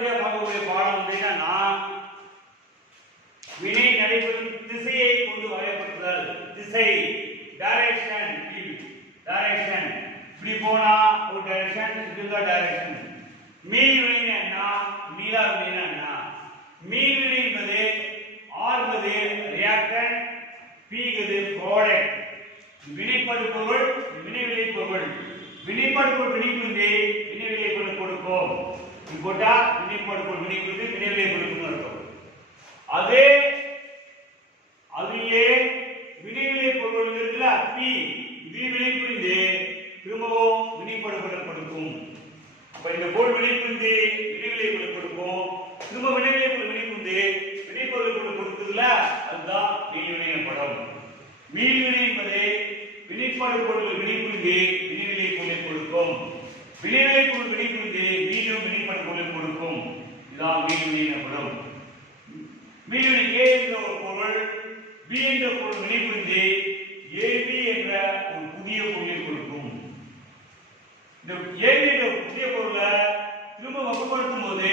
அடுத்தபடியா பார்க்கக்கூடிய பாடம் வந்து என்னன்னா வினை நடைபெறும் திசையை கொண்டு வரையறுத்தல். திசை டைரக்ஷன். டைரக்ஷன் இப்படி போனா ஒரு டைரக்ஷன், இதுதான் டைரக்ஷன். மீள் வினை என்ன, மீளா வினை என்ன? மீள் வினை என்பது ஆர் என்பது ரியாக்டன்ட், பி என்பது ப்ராடக்ட். வினைப்படு பொருள், வினை விளை பொருள். வினைப்படு பொருள் வினைக்கு வினை விளை பொருள் கொடுக்கும். போட்டா வினைப்படு பொருள் வினைக்கு வினை விளை கொடுக்கும் அர்த்தம். அதே அதுவே வினை விளை பொருள் இருக்குல்ல, பி இது வினை புரிந்து திரும்பவும் வினைப்படு பொருள் கொடுக்கும். அப்ப இந்த பொருள் வினை புரிந்து வினை விளை பொருள் கொடுக்கும். திரும்ப வினை விளை பொருள் வினை புரிந்து வினைப்பொருள் பொருள் கொடுக்குதுல, அதுதான் மீள்வினை எனப்படும். மீள்வினை என்பது வினைப்படு பொருள் வினை புரிந்து வினை விளை பொருள் கொடுக்கும். வினை விளை பொருள் வினை புரிந்து மீண்டும் வினைப்படு பொருள் கொடுக்கும். இதுதான் மீள்வினை எனப்படும். மீள்வினை A என்ற ஒரு பொருள் B என்ற பொருள் வினை புரிந்து AB என்ற ஒரு புதிய பொருளை கொடுக்கும். இந்த AB என்ற புதிய பொருளை திரும்ப வகைப்படுத்தும் போது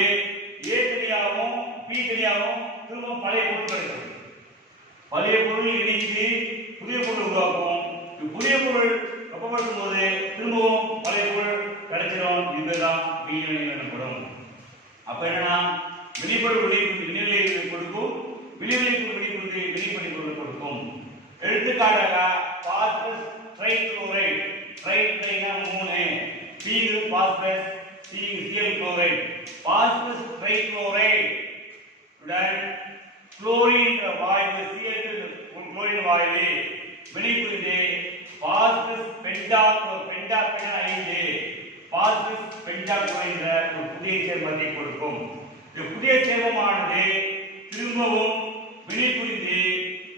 A தனியாகவும் B தனியாகவும் திரும்ப பழைய பொருள் கிடைக்கும். பழைய பொருள் இணைத்து புதிய பொருள் உருவாக்கும். புதிய பொருள் வகைப்படுத்தும் போது திரும்பவும் பழைய பொருள் கிடைச்சிடும். இதுதான் மீள்வினை எனப்படும். அப்ப என்னன்னா வினைப்படு வினைவிளை கொடுக்கும், வினைவிளை பொருள் வினை வினைப்படு பொருள் கொடுக்கும். எடுத்துக்காட்டாக பாஸ்பரஸ் ட்ரைகுளோரைடு. ட்ரைனா 3, P phosphorus, C Cl chloride. Phosphorus trichloride உடன் குளோரின் என்ற வாயு, Cl குளோரின் வாயு வினைபுரிந்து பாஸ்பரஸ் பென்டாக்ளோரைடு 5 பாஸ்பரஸ் பென்டாக்ளோரைடு என்ற ஒரு புதிய சேர்மத்தை கொடுக்கும். இந்த புதிய சேர்மமானது திரும்பவும் வினைபுரிந்து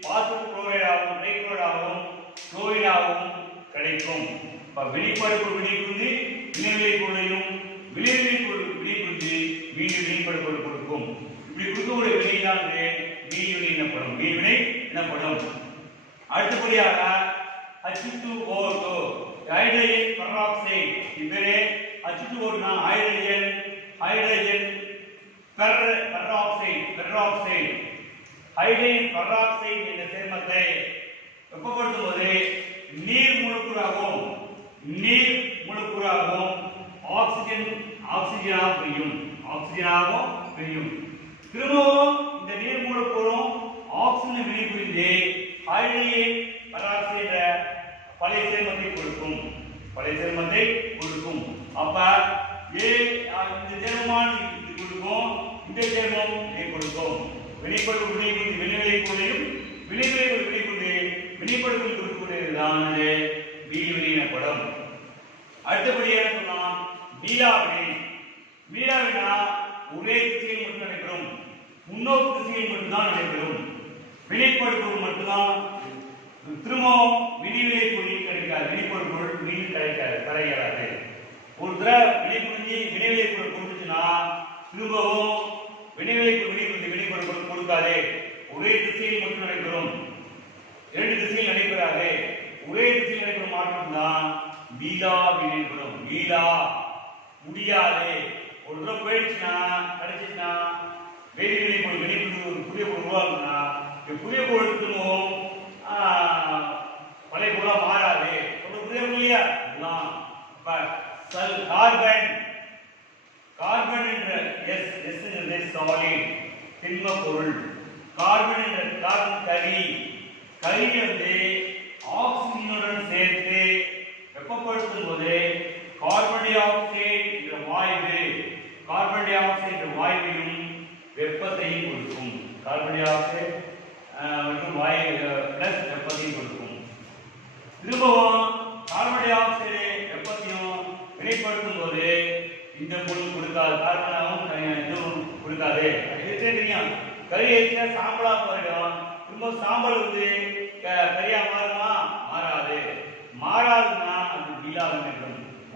பாஸ்பரஸ் குளோரைடாகவும் ட்ரைகுளோரைடாகவும் குளோரினாகவும் கிடைக்கும். இப்ப வினைப்படு பொருள் வினைபுரிந்து வினைவிளை பொருளையும் வினைவிளை பொருள் வினைபுரிந்து மீண்டும் வினைப்படு பொருள் கொடுக்கும். இப்படி கொடுக்கக்கூடிய வினைதான் மீள்வினை எனப்படும். மீள்வினை எனப்படும். அடுத்தபடியாக H2O2 ஹைட்ரஜன் பெராக்சைடு. இவரே H2O னா ஹைட்ரஜன் பெராக்சைடு. ஹைட்ரஜன் பெராக்சைடு என்ற சேர்மத்தை வெப்பப்படுத்தும் போது நீர் மூலக்கூறாகவும் ஆக்சிஜனாக பிரியும். திரும்பவும் இந்த நீர் மூலக்கூறும் ஆக்சிஜன் வினைபுரிந்து ஹைட்ரஜன் பெராக்சைடு என்ற பழைய சேர்மத்தை கொடுக்கும். அப்ப இந்த சேர்மம் இது கொடுக்கும், இந்த சேர்மம் இதை கொடுக்கும். வினைப்படு வினைபுரிந்து வினைவிளை பொருளையும் வினைவிளை வினைபுரிந்து வினைப்படு கொடுக்கக்கூடியதுதான் மீள்வினை எனப்படும். அடுத்தபடியாக சொன்னால் மீளாவினை. மீளாவினா ஒரே திசையில் மட்டும் நடைபெறும், முன்னோக்கு திசையில் மட்டும்தான் நடைபெறும். வினைப்படு பொருள் மட்டும்தான் திரும்பவும் வினைவிளை பொருள் கிடைக்காது. வினைப்படு பொருள் மீண்டும் கிடைக்காது. ஒரு தடவை வினைபுரிஞ்சு வினைவிளை பொருள் கொடுத்துச்சுன்னா திரும்பவும் வினைவிளை வினைப்படு பொருள் கொடுக்காது. ஒரே திசையில் மட்டும் நடைபெறும், இரண்டு திசையில் நடைபெறாது. ஒரே திசையில் நடைபெறும் மாற்றம் தான் மீளா வினைப்படும். மீளா முடியாது. ஒரு தடவை போயிடுச்சுன்னா கிடைச்சிச்சுன்னா வேதிவினை பொருள் வினைப்படு ஒரு புதிய பொருள் உருவாக்குனா புதிய பொருள் திரும்பவும் பழைய பொருளா மாறாது. புதிய இல்லையா? கார்பன் என்ற S சாலிட் திண்ம பொருள். கார்பன் என்ற கார்பன் கரி வந்து ஆக்சிஜனுடன் சேர்த்து வெப்பப்படுத்தும் போது கார்பன் டை ஆக்சைடு என்ற வாயுவையும் வெப்பத்தையும் கொடுக்கும். கார்பன் டை ஆக்சைடு மற்றும் வாயு பிளஸ் வெப்பத்தையும் கொடுக்கும். திரும்பவும் கார்பன் டை ஆக்சைடு வெப்பத்தையும் வினைப்படுத்தும் போது இந்த பொருள் கொடுக்காது. கார்பனாவும் இதுவும் கொடுக்காது. தெரியும், கறி ஏற்றினா சாம்பலா போயிடும். திரும்ப சாம்பல் வந்து கரியா மாறுமா? மாறாதுன்னா அது மீளாவினை.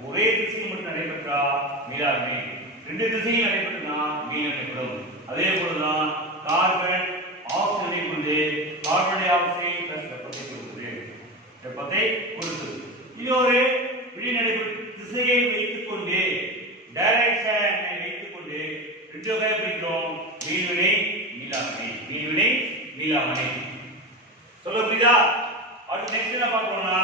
ஒரே திசையில் மட்டும் நடைபெற்றா மீளாவினை, ரெண்டு திசையில் நடைபெற்றா மீளவினைப்படும். அதே போலதான் கார்பன் ஆக்சிஜனை கொண்டு கார்பன் டை ஆக்சைடு பிளஸ் வெப்பத்தை கொடுக்குது. இது ஒரு வினை நடைபெறும் திசையை வைத்துக் கொண்டு டைரக்ஷனை வைத்துக் கொண்டு ரெண்டு வகையா பிரிக்கிறோம். மீள்வினை, மீளாவினை. மீள்வினை, மீளாவினை. சொல்ல புரியுதா? அடுத்து நெக்ஸ்ட் என்ன பார்க்கணும்னா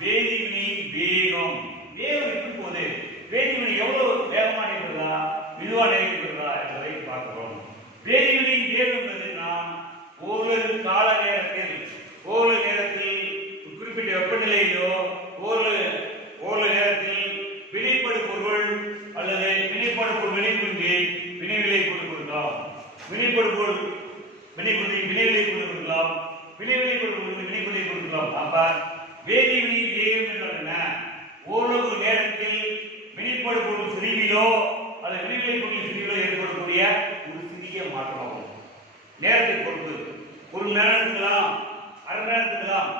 வேதிவினை வேகம். வேகம் எப்படி போகுது? வேதிவினை எவ்வளவு வேகமா நடைபெறுதா, மெதுவா நடைபெறுதா என்பதை பார்க்கிறோம். வேதிவினை வேகம் என்பதுன்னா ஒரு கால நேரத்தில் குறிப்பிட்ட வெப்பநிலையிலோ ஒரு நேரத்தில் வினைப்படு பொருள் அல்லது வினைப்படு பொருள் வினைபுரிந்து வினைவிலை கொண்டு கொடுக்கலாம். வினைப்படு பொருள் வினைபுரிந்து வினைவிலை கொண்டு கொடுக்கலாம். வினைவிலை கொண்டு வினைவிலை கொடுக்கலாம். அப்ப வேதிவினை வேகம் என்றால் என்ன? ஓரளவு நேரத்தில் வினைப்படு பொருள் செறிவிலோ அல்லது வினைவிலை பொருள் செறிவிலோ ஏற்படக்கூடிய ஒரு சிறிய மாற்றமாகும். நேரத்தை பொறுத்து ஒரு மணி நேரத்துக்கலாம், அரை மணி நேரத்துக்கலாம்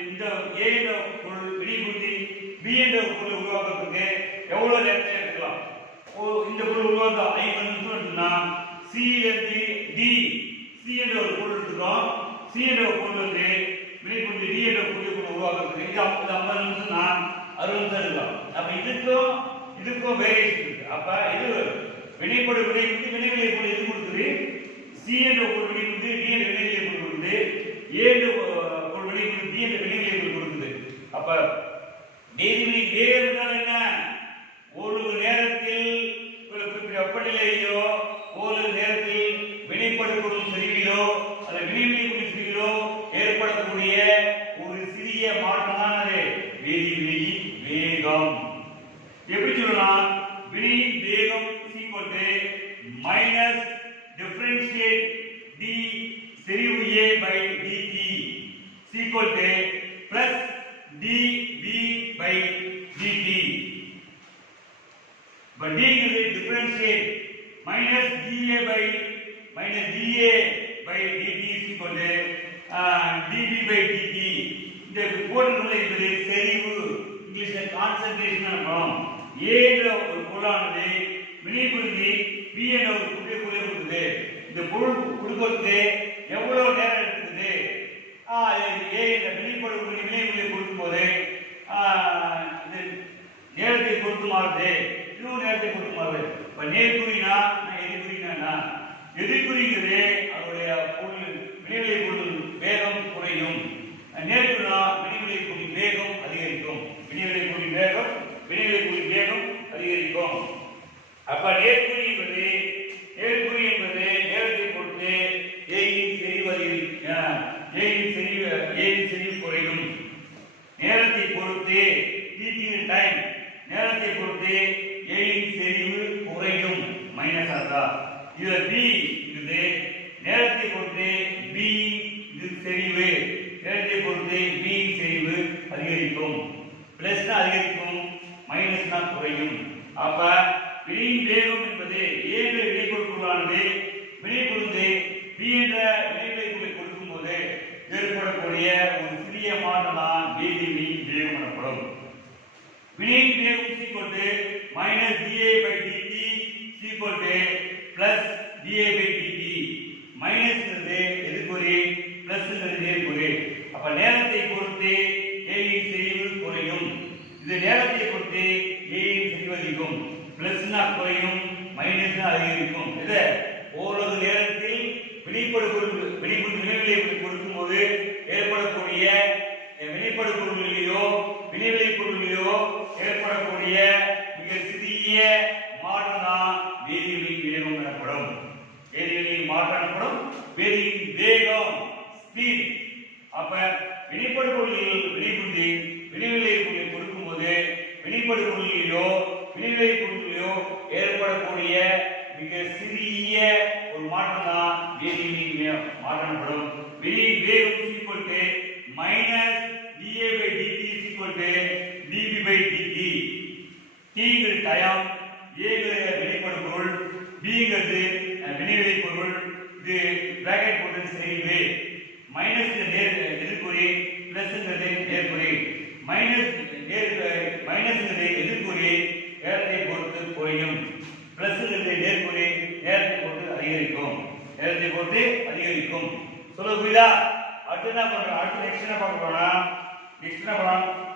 இந்த ஏ என்ற பொருள் வினைபுரிந்து பி என்ற பொருளை உருவாக்குறதுக்கு எவ்வளவு நேரத்தை எடுக்கலாம்? இந்த பொருள் உருவாக்க 50 நிமிஷம் எடுத்துனா சியிலிருந்து டி, சி என்ற ஒரு பொருள் எடுத்துக்கிறோம். சி என்ற ஒரு பொருள் வந்து வினைபுரிந்து டி என்ற பொருளை உருவாக்குறதுக்கு இது 50 நிமிஷம்னா 60 நிமிஷம் எடுக்கலாம். அப்ப இதுக்கும் வேரியேஷன் இருக்கு. அப்ப இது வினைப்படு வினைபுரிந்து வினைவிலை பொருள் இது கொடுக்குது. சி என்ற பொருள் வினைபுரிந்து டி என்ற வினைவிலை பொருள் கொடுக்குது. ஏ என்ற பொருள் வினைபுரிந்து டி என்ற வினைவிலை பொருள் கொடுக்குது. அப்ப வேதிவினை வேகம் என்றால் என்ன? ஒரு நேரத்தில் குறிப்பிட்ட வெப்பநிலையிலோ ஒரு நேரத்தில் வினைப்படு பொருள் செறிவிலோ அல்லது வினைவிலை பொருள் செறிவிலோ ஏற்படக்கூடிய ஒரு சிறிய மாற்றமான வேதிவினை வேகம். எப்படி சொல்லலாம்? வினையின் வேகம் மைனஸ் டிஃபரன்ஷியேட் டி செறிவு a by dt equal to plus dv by dt. But d is differentiate minus da by dt is equal to dv by dt. இந்த கோடுகளை என்பது செறிவு, இங்கிலீஷ்ல கான்சன்ட்ரேஷன் ஆகும். a என்ற ஒரு பொருளானது வினைபுரிந்து b என்ற ஒரு பொருளை கொடுக்குது. இந்த பொருள் கொடுக்கிறது எவ்வளவு நேரம் எடுக்குது? a என்ற வினைப்படு வினைபுரியை கொடுக்கும்போது இந்த நேரத்தை பொறுத்து மாறுது, இதுவும் நேரத்தை பொறுத்து மாறுது. இப்ப நேர்குறினா எதிர்குறினா எதிர்குறிங்கிறது அதனுடைய பொருள் வினைவிலை பொருள் வேகம் குறையும். நேர்குறினா வினைவிலை பொருள் வேகம் அதிகரிக்கும். வினைவிலை பொருள் வேகம் அதிகரிக்கும். அப்ப நேர்குறி என்பது நேரத்தை பொறுத்து ஏயின் செறிவு குறையும். நேரத்தை பொறுத்து டைம் நேரத்தை பொறுத்து ஏயின் செறிவு குறையும். மைனஸ் ஆதா இதுல பி இது நேரத்தை பொறுத்து பி இது செறிவு, நேரத்தை பொறுத்து பி செறிவு அதிகரிக்கும். பிளஸ்னா அதிகரிக்கும், மைனஸ்னா குறையும். அப்ப வினையின் வேகம் என்பது a என்ற வினைப்பொருளானது வினைபுரிந்து b என்ற வினைவிலை பொருளை கொடுக்கும் போது ஏற்படக்கூடிய ஒரு சிறிய மாற்றம் தான் வேதிவினை வேகம் எனப்படும். வினையின் வேகம் minus da by dt equal to plus da by dt. Minus எதிர்குறி, பிளஸ் நேர்குறி. அப்ப நேரத்தை பொறுத்து a இன் செறிவு குறையும். இது நேரத்தை பொறுத்து a இன் செறிவு அதிகரிக்கும். பிளஸ்னா குறையும், மைனஸ்னா அதிகரிக்கும். இது ஓரளவு நேரத்தில் வினைப்படு வினைவிலை கொடுக்கும் போது ஏற்படக்கூடிய வினைப்படு பொருளிலேயோ வினைவிலை பொருளிலேயோ ஏற்படக்கூடிய மிக சிறிய மாற்றம் தான் வேதிவினை வேகம் எனப்படும். வேதிவினை மாற்றம் எனப்படும் வேதியின் வேகம், ஸ்பீட். அப்ப வினைப்படு பொருளில் வினைபுரிந்து வினைவிலை பொருளை கொடுக்கும் போது வினைப்படு பொருளிலேயோ வினைவிலை பொருளிலேயோ ஏற்படக்கூடிய மிக சிறிய ஒரு மாற்றம் தான் வேதிவினை மாற்றம் எனப்படும். வேதியின் வேகம் minus da by dt is equal to dv by dt. t ங்கிறது டைம், a ங்கிறது வினைப்படு பொருள், b ங்கிறது வினைவிலை பொருள். இது பிராக்கெட் போட்டு செறிவு. மைனஸ் எதிர்குறி, பிளஸ் நேர்குறி. மைனஸ் எதிர்குறி நேரத்தை பொறுத்து குறையும். பிளஸ் நேர்குறி நேரத்தை பொறுத்து அதிகரிக்கும். சொல்ல புரியுதா? அடுத்து என்ன பண்றோம்? அடுத்து நெக்ஸ்ட் என்ன பார்க்க போறோம்?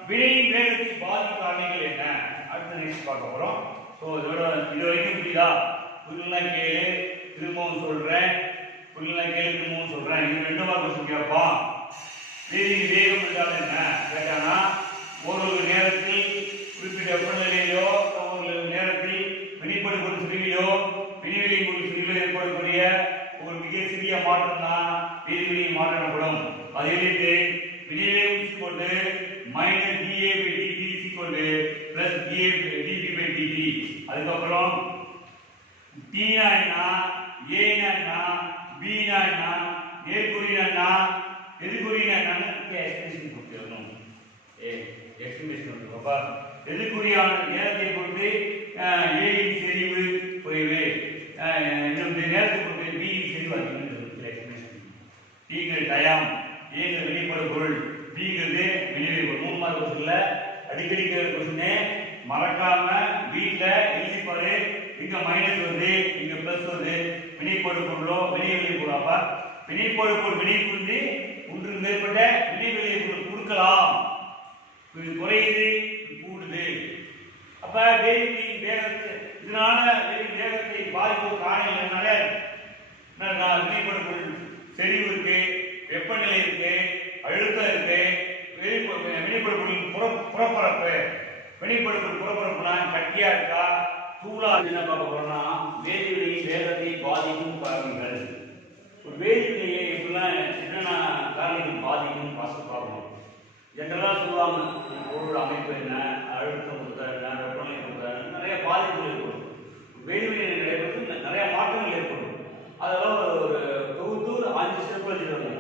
வினையின் வேகத்தை பாதிக்கும் காரணிகள் என்ன? அடுத்து நெக்ஸ்ட் பார்க்க போறோம். சோ இது வரைக்கும் புரியுதா? புரியலனா கேளு, திரும்பவும் சொல்றேன். புரியலனா கேளு, திரும்பவும் சொல்றேன். இது 2 மார்க் கொஸ்டின் கேட்பான். வேதியியல் வேகம் என்றால் என்ன கேட்டானா, ஒரு நேரத்தில் குறிப்பிட்ட வெப்பநிலையிலோ ஒரு நேரத்தில் வெளிப்படுத்தப்படும் சிறுவிலோ வினைவிலை பொருள் சிறுவில் ஏற்படக்கூடிய ஒரு மிக சிறிய மாற்றம் தான் வேதிவினை மாற்றம் எனப்படும். அதை எழுதிட்டு வினைவிலை கொண்டு minus dA by dt plus dA dP by dt. அதுக்கப்புறம் T னா என்ன, A னா என்ன, B னா என்ன, நேர்குறினா என்ன, எதிர்குறினா என்னன்னு எக்ஸ்பிரஷன் கொடுத்துடணும். எக்ஸ்பிரஷன் கொடுப்பா. எதிர்குறியான நேரத்தை பொறுத்து A இன் செறிவு குறைவு, இந்த நேரத்தை பொறுத்து B இன் செறிவு அதிகம். எக்ஸ்பிரஷன் T டயம், A வெளிப்படு பொருள், B வெளிவெளி பொருள். 3 மார்க் கொஸ்டின்ல அடிக்கடி கேட்கிற கொஸ்டின், மறக்காம வீட்ல எழுதி பாரு. இங்க மைனஸ் வருது, இங்க பிளஸ் வருது. வினைப்படு பொருளோ வினைவெளி பொருளா? வினைப்படு பொருள் வினை புரிந்து ஒன்றுக்கு மேற்பட்ட வினைவெளி பொருள் கொடுக்கலாம். இது குறையுது, கூடுது. அப்ப வேதியின் வேகத்தை இதனால வேகத்தை பாதிக்கும் காரணம் என்னன்னா, வினைப்படு பொருள் செறிவு இருக்கு, வெப்பநிலை இருக்கு, அழுத்தம் இருக்கு. வினைப்படு பொருளின் புறப்பரப்பு, வினைப்படு பொருள் புறப்பரப்புனா கட்டியா இருக்கா தூளா என்ன பார்க்க போறோம்னா, வேதிவினையின் வேகத்தை பாதிக்கும் காரணங்கள். ஒரு வேதிவினையை எப்படிலாம் என்னென்ன காரணங்கள் பாதிக்கும் பார்க்கணும். ஜெனரலா சொல்லுவாங்க, பொருள் அமைப்பு என்ன, அழுத்தம் கொடுத்தா என்ன, வெப்பநிலை கொடுத்தா நிறைய பாதிப்புகள் ஏற்படும். வேதிவினை நடைபெற்று நிறைய மாற்றங்கள் ஏற்படும். அதெல்லாம் ஒரு தொகுத்து 5 ஸ்டெப் எழுதிடுவாங்க.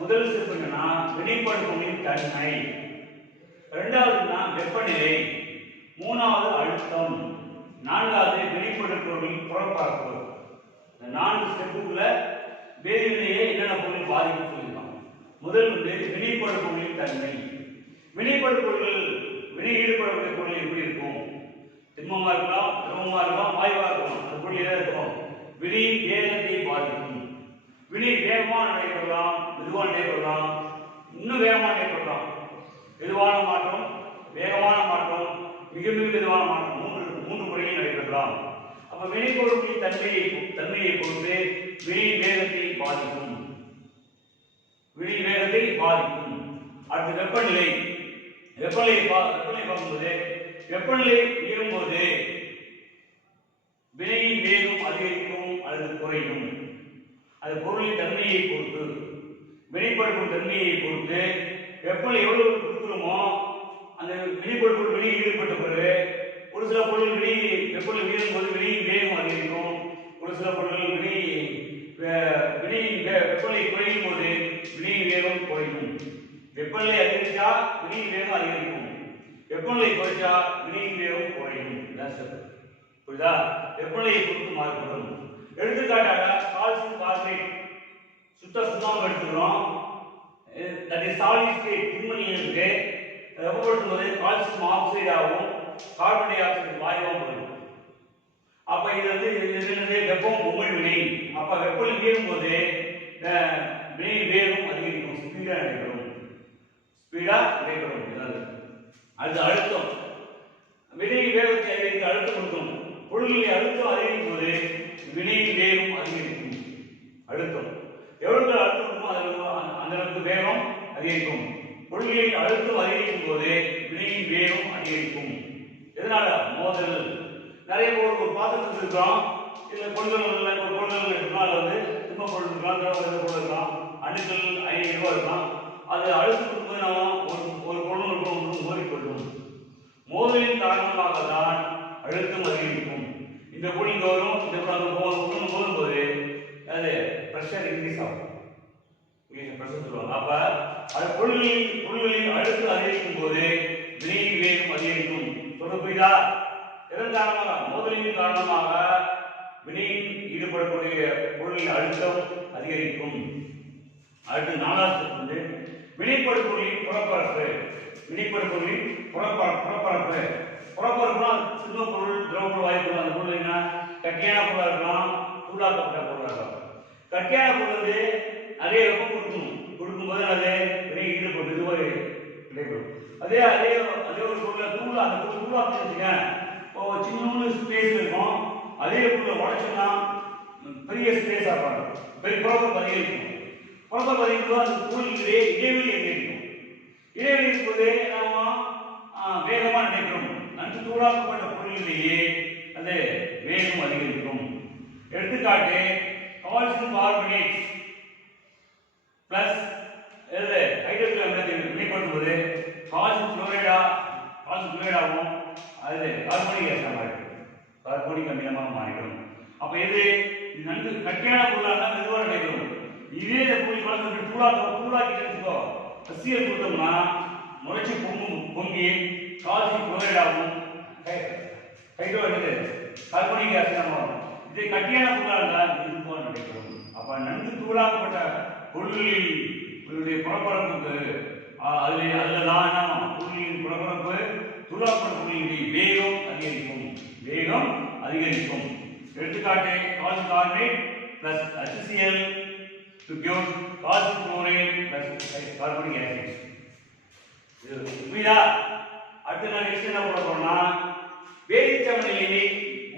முதல் ஸ்டெப் என்னன்னா வினைப்படு பொருளின் தன்மை, 2வதுனா வெப்பநிலை, 3வது அழுத்தம், 4வது வினைப்படு பொருளின் புறப்பரப்பு. இந்த 4 ஸ்டெப்புக்குள்ள வேதிவினையை என்னென்ன பொருள் பாதிக்கும் சொல்லியிருக்காங்க. முதல் வினைப்படு பொருளின் தன்மை. வினைப்படு பொருள்கள் வினை ஈடுபடக்கூடிய பொருள் எப்படி இருக்கும்? திண்மமா இருக்கலாம், திரவமா இருக்கலாம், வாயுவா இருக்கலாம். அந்த பொருள் எதா இருக்கும்? வினை வேகத்தை பாதிக்கும். வினை வேகமாக நடைபெறலாம், மெதுவாக நடைபெறலாம், இன்னும் வேகமாக நடைபெறலாம். மெதுவான மாற்றம், வேகமான மாற்றம், மிக மிக மெதுவான மாற்றம், மூன்று முறையில் நடைபெறலாம். அப்ப வினைப்பொருளின் தன்மையை பொறுத்து வினை வேகத்தை பாதிக்கும். வினை வேகத்தை பாதிக்கும். அடுத்து வெப்பநிலை. வெப்பநிலை பார்க்கும்போது வெப்பநிலை உயரும்போது வினையின் வேகம் அதிகரிக்கும் அல்லது குறையும். அது பொருளின் தன்மையை பொறுத்து, வினைப்படு தன்மையை பொறுத்து வெப்பநிலை எவ்வளவு கொடுக்கிறோமோ அந்த வினைப்படு பொருள் வினை ஈடுபட்ட பிறகு ஒரு சில பொருள் வெப்பநிலை உயரும் போது வினையின் வேகம் அதிகரிக்கும். ஒரு சில பொருட்கள் வெப்பநிலை குறையும் போது வினையின் வேகம் குறையும். வெப்பநிலை அதிகரிச்சா வினையின் வேகம் அதிகரிக்கும், வெப்பநிலை குறைச்சா வினையின் வேகம் குறையும். புரியுதா? வெப்பநிலையை பொறுத்து மாறுபடும். எடுத்துக்காட்டாக கால்சியம் கார்பனேட் சுண்ணாம்பு எடுத்துக்கிறோம். தட் இஸ் சாலிட் ஸ்டேட் திண்மம் இருக்கு. வெப்பப்படுத்தும் போது கால்சியம் ஆக்சைடாகவும் கார்பன் டை ஆக்சைடு வாயுவாகவும் வரும். அப்ப இது வெப்பம் உமிழ் வினை. அப்ப வெப்பநிலை உயரும் போது வினை வேகம் அதிகரிக்கும், ஸ்பீடா நடைபெறும். அது அழுத்தம். வினை வேகத்தை அதிகரிக்க அழுத்தம் கொடுக்கும். பொருளின் அழுத்தம் அதிகரிக்கும் போது வினையின் வேகம் அதிகரிக்கும். அழுத்தம் எவ்வளவு அழுத்தம் இருக்குமோ அந்த அளவுக்கு வேகம் அதிகரிக்கும். பொருளின் அழுத்தம் அதிகரிக்கும் போது வினையின் வேகம் அதிகரிக்கும். எதனால? மோதல். நிறைய ஒரு பாத்திரத்தில் இருக்கிறோம், இல்ல பொருள்கள் எடுக்கலாம், அல்லது திண்ம பொருள் இருக்கலாம், திரவ பொருள் இருக்கலாம், அணுக்கள் அயனிகள் இருக்கலாம். அது அழுத்தம் கொடுக்கும்போது நாம் ஒரு பொருள் மோதிக்கொள்ளும். மோதலின் காரணமாக தான் அழுத்தம் அதிகரிக்கும். இந்த பொருள் இங்க வரும், இந்த பொருள் மோதும் போது அது பிரஷர் இன்க்ரீஸ் ஆகும். பிரஷர் சொல்லுவாங்க. அப்ப அது பொருள்களின் அழுத்தம் அதிகரிக்கும் போது வினையின் வேகம் அதிகரிக்கும். சொல்ல புரியுதா? இதன் காரணமாக மோதலின் காரணமாக வினையில் ஈடுபடக்கூடிய பொருளின் அழுத்தம் அதிகரிக்கும். அடுத்து 4வது வினைப்படு பொருளின் புறப்பரப்பு. வினைப்படு பொருளின் புறப்பரப்புனா சின்ன பொருள், திரவ பொருள், வாயு பொருள். அந்த பொருள் என்ன? கட்டியான பொருளாக இருக்கலாம், சூடாக்கப்பட்ட பொருளாக இருக்கலாம். கட்டியான பொருள் நிறைய வெப்பம் கொடுக்கும்போது அது வினை ஈடுபட்டு இதுவரை கிடைக்கும். அதே ஒரு பொருளை அந்த பொருள் சூடாக்க சின்ன ஸ்பேஸ் இருக்கும், அதே பொருளை உடைச்சோம்னா பெரிய ஸ்பேஸ் ஆகும், பெரிய புறப்பரப்பு அதிகரிக்கும். புறப்பரப்பு அதிகரிக்கும் அந்த பொருளிலே இடைவெளி அதிகரிக்கும். இடைவெளி இருக்கும்போது நாம் வேகமாக நடைபெறும். நன்கு சூடாக்கப்பட்ட பொருளிலேயே அது வேகம் அதிகரிக்கும். எடுத்துக்காட்டு கால்சியம் கார்பனேட் பிளஸ் ஹைட்ரோஜன் அமிலத்தை வினைப்படுத்தும்போது கால்சியம் குளோரைடாகவும் அது கார்பனிக் ஆசிடா மாறிடும், கார்பனிக் அமிலமாக மாறிடும். அப்ப இது நன்கு கட்டியான பொருளாக இருந்தால் மெதுவாக நடைபெறும். இதே இந்த பொருள் கலந்து சூடாக்கி வச்சுக்கோ, பசியல் கொடுத்தோம்னா நுழைச்சி பொங்கி கால்சியம் குளோரைடாகவும் கார்பனிக் ஆசிடமாகும். இது கட்டியான பொருளாக இருந்தால் மெதுவாக நடைபெறும். அப்ப நன்கு சூடாக்கப்பட்ட பொருளில் புறப்பரப்புக்கு அதுதான் பொருளின் புறப்பரப்பு சூடாக்கப்பட்ட பொருளின் வேகம் அதிகரிக்கும். எடுத்துக்காட்டு calcium carbonate plus HCl to give calcium chloride plus carbonic acid. புரியுதா? அடுத்து நான் நெக்ஸ்ட் என்ன போட போறோம்னா வேதிச்சமநிலையை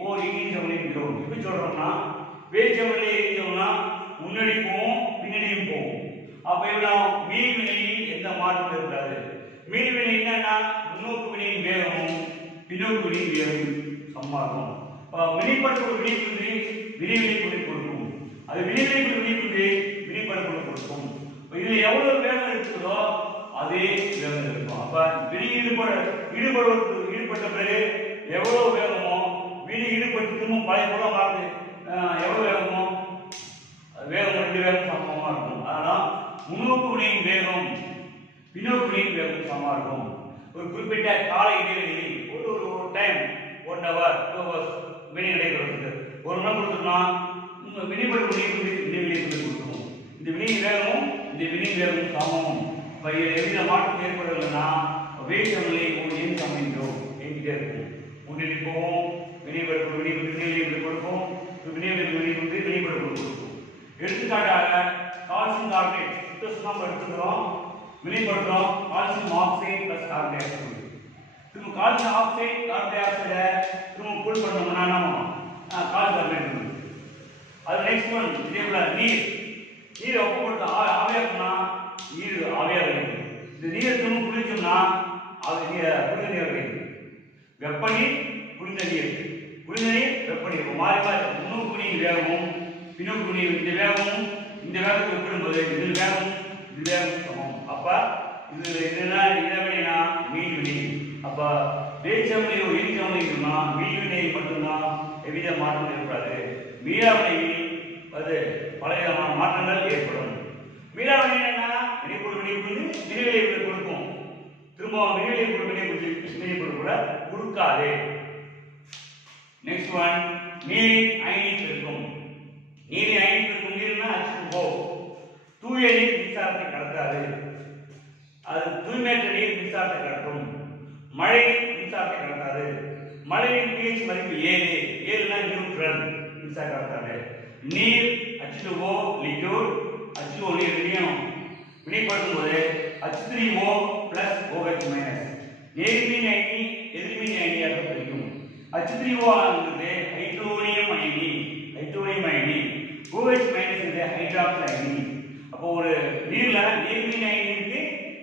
ஓர் இணைச்சமநிலை என்கிறோம். எப்படி சொல்றோம்னா வேதிச்சமநிலை என்கிறோம்னா முன்னாடி போவோம் பின்னாடியும் போவோம். அப்ப இவ்வளோ மீள்வினையில் எந்த மாற்றம் இருக்காது. மீள்வினை என்னன்னா முன்னோக்கு வினையின் வேகமும் பின்னோக்கு வினையின் வேகமும் சமமாகும். வினைப்படுத்தும் வினைப்புள்ளி வினைவினை புள்ளி கொடுக்கும், அது வினைவினை வினைப்புள்ளி வினைப்படுத்தும் கொடுக்கும். இதுல எவ்வளவு வேகம் இருக்குதோ அதே வேகம் இருக்கும். அப்ப வினை ஈடுபட்ட பிறகு எவ்வளவு வேகமோ வினை ஈடுபட்டு திரும்ப பழைய போல பார்த்து எவ்வளவு வேகமோ வேகம் 2 வேகம் சமமா இருக்கும். அதனால முன்னோக்கு வினையின் வேகம் பின்னோக்கு வினையின் வேகம் சமமா இருக்கும். ஒரு குறிப்பிட்ட கால இடைவெளியில் ஒரு டைம் 1 hour 2 hours வினை நடைபெறுகிறது. ஒரு நாள் கொடுத்தோம்னா வினைப்படும் வினைவினை கொடுக்கணும். இந்த வினை வேகமும் இந்த வினை வேகமும் சமம். எந்த மாற்றம் ஏற்படலைன்னா வேதிச்சமநிலை ஒரு எண் சமைக்கிறோம் என்கிட்டே இருக்கும். முன்னிலை போவோம் வினைப்படுத்தும் வினைவினை கொடுக்கும், வினைப்படுத்தும் கொடுக்கும். எடுத்துக்காட்டாக கால்சியம் கார்பனேட் சுத்தம் எடுத்துக்கிறோம், வினைப்படுத்துறோம் calcium oxide plus carbon dioxide. திரும்ப கால்சியம் ஆக்சைடு கார்பன் டை ஆக்சைடை திரும்ப கூல் பண்ணோம்னா நம்ம கால்சியம் கார்பனேட். அது நெக்ஸ்ட் ஒன் இதே போல நீர் எப்போ போட்டு ஆவியாக்குனா நீர் ஆவியாக கிடைக்கும். இந்த நீரை திரும்ப குளிச்சோம்னா அது புனித நீர் கிடைக்கும். வெப்ப நீர் புனித நீர் வெப்ப நீர் மாறி முன்னோக்கு நீர் வேகமும் பின்னோக்கு நீர் இந்த வேகமும் இந்த வேகத்தை ஒப்பிடும்போது இதில் வேகம் இது வேகம் சமம். அப்ப இது இதெல்லாம் இடைவினைனா மீள்வினை. அப்ப வேதிச்சமநிலை ஒரு எரிச்சமநிலைனா மீள்வினை மட்டும்தான் எவ்வித மாற்றம் ஏற்படாது. மீளாவினையில் அது பல விதமான மாற்றங்கள் ஏற்படும். மீளாவினை என்னன்னா வினைப்பொருள் வினைவிலை கொடுக்கும், திரும்ப வினைவிலை கூட கொடுக்காது. நெக்ஸ்ட் ஒன் நீரின் அயனி பெருக்கம். நீரின் அயனி பெருக்கம் நீர்னா H2O. தூய நீர் மின்சாரத்தை கடத்தாது, அது தூய்மையற்ற நீர் மின்சாரத்தை கடத்தும். மழை நீர் மின்சாரத்தை கடத்தாது, மழை நீர் pH மதிப்பு 7னா நியூட்ரல் மின்சாரம் கடத்தாது. நீர் H2O லிக்விட் H2O நீர் வினைப்படுத்தும் போது H3O plus OH minus நேர்மின் அயனி எதிர்மின் அயனியாக பிரிக்கும். H3O ஆனது ஹைட்ரோனியம் அயனி OH minus இது ஹைட்ராக்சைடு அயனி. அப்போ ஒரு நீர்ல நேர்மின் அயனி இருக்கு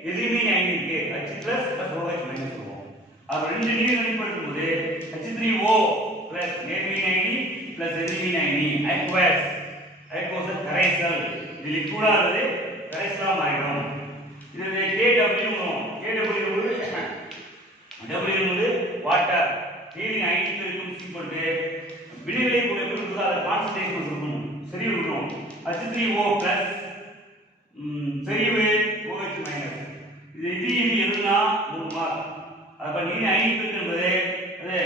எதிர்மின் அயனி இருக்கு H plus OH minus சொல்லுவோம். அப்ப ரெண்டு நீர் வினைப்படுத்தும் போது H3O plus நேர்மின் அயனி plus எதிர்மின் அயனி aqueous கரைசல். இது லிக்விடா இருந்து கரைசலா மாறிடும். இது KW வாட்டர் நீரின் அயனி பெருக்கம் ஈக்குவல் வினைவிலை பொருளுக்கு அது கான்சன்ட்ரேஷன் இருக்கணும், செறிவு இருக்கணும். H3O plus செறிவு OH minus இது எதுனா 3 மார்க். அப்ப நீரின் அயனி பெருக்கம் என்பது அது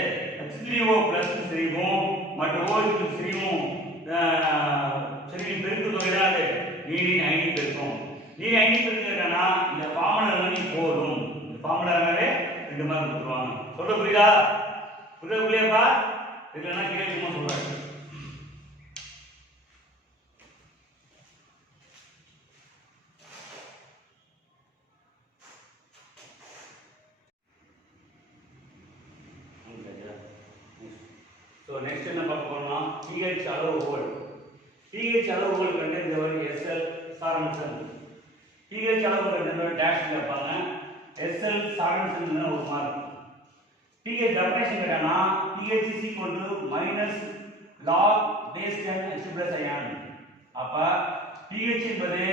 H3O plus செறிவும் மற்ற OH செறிவும் செறிவின் பெருக்கு தொகை தான் அது நீரின் அயனி பெருக்கம். நீரின் அயனி பெருக்கம் என்னன்னா இந்த ஃபார்முலா நீ போதும், இந்த ஃபார்முலாவே 2 மார்க் கொடுத்துருவாங்க. சொல்ல புரியுதா? புரியலையாப்பா? இல்லைன்னா கேட்குமா சொல்றாங்க. ஸோ நெக்ஸ்ட் என்ன பார்க்க போறோம்னா pH அளவுகோல். pH அளவுகோல் கண்டறிந்தவர் எஸ்எல் சாரன்சன். pH அளவுகோல் கண்டறிந்தவர் டேஷ் கேட்பாங்க. எஸ்எல் சாரன்சன் ஒரு மார்க். pH டெஃபினேஷன் கேட்டானா pH is equal to minus log base 10 H plus ion. அப்ப pH என்பது